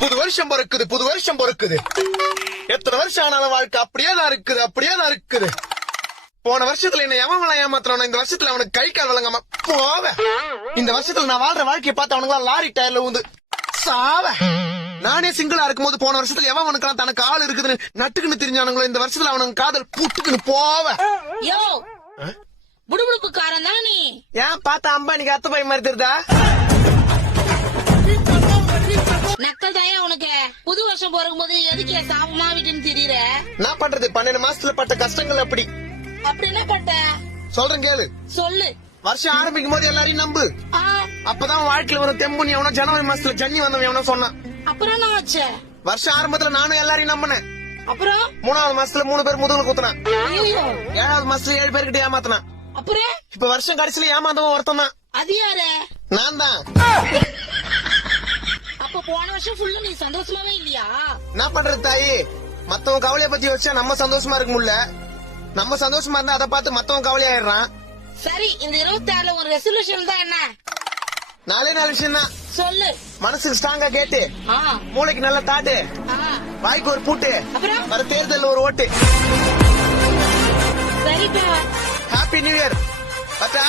புது வருஷம் பிறக்குது, புது வருஷம் பிறக்குது. எத்தனை வருஷம் ஆனாலும் வாழ்க்கை அப்படியே தான் இருக்குது, அப்படியே தான் இருக்குது. போன வருஷத்துல என்ன எவன் ஏமாத்துறான், இந்த வருஷத்துல அவனுக்கு கை கால் வழங்காம போவ. இந்த வருஷத்துல நான் வாழ்ற வாழ்க்கையை பார்த்து அவனுக்கு லாரி டயர்ல ஊந்து சாவ. நானே சிங்கிளா இருக்கும் போது போன வருஷத்துல எவனுக்கெல்லாம் தனக்கு ஆள் இருக்குதுன்னு நட்டுக்குன்னு தெரிஞ்சானுங்களோ, இந்த வருஷத்துல அவனுக்கு காதல் புட்டுக்குன்னு போவ. யோ புடுபுடுப்புக்காரன் தானே நீ? ஏன் பார்த்தா அம்பானிக்கு அத்த பை மாதிரி தெரியுதா? நக்கல் தாயா உனக்கு. புது வருஷம் பிறக்கும் போது எதுக்கு சாபமா விட்டுன்னு தெரியுற? நான் பண்றது 12 மாசத்துல பட்ட கஷ்டங்கள் அப்படி. அப்படி என்ன பட்ட சொல்றேன் கேளு. சொல்லு. வருஷம் ஆரம்பிக்கும் போது எல்லாரையும் நம்பு, ஆ, அப்பதான் வாழ்க்கையில வரும் தெம்புன்னு எவனோ ஜனவரி மாசத்துல ஜன்னி வந்தவன் எவனோ சொன்னான். அப்புறம் என்ன ஆச்சு? வருஷம் ஆரம்பத்துல நானும் எல்லாரையும் நம்பினேன். அப்புறம் 3வது மாசத்துல 3 பேர் முதுகுல குத்துனான். ஐயோ, 7வது மாசத்துல 7 பேர்கிட்ட ஏமாத்தினான். அப்புறம் இப்ப வருஷம் கடைசியில ஏமாந்தவன் ஒருத்தன் தான். அது யாரு? நான் தான். அப்ப போன வருஷம் ஃபுல்லா நீ சந்தோஷமாவே இல்லையா? என்ன பண்றது தாயி, மத்தவன் கவலைய பத்தி வச்சா நம்ம சந்தோஷமா இருக்க முடியல. நம்ம சந்தோஷமா இருந்தா அதை பார்த்து மத்தவன் கவலையாயிடுறான். சரி, இந்த 26ல ஒரு ரெசல்யூஷன் தான் என்ன? 4 விஷயம் தான். சொல்லு. மனசுக்கு ஸ்ட்ராங்கா கேட்டு, ஆ, மூளைக்கு நல்ல தாட்டு, ஆ, வாய்க்கு ஒரு பூட்டு, அப்புறம் வர தேர்தல் ஒரு ஓட்டு. சரிப்பா. Happy new year. பத்தா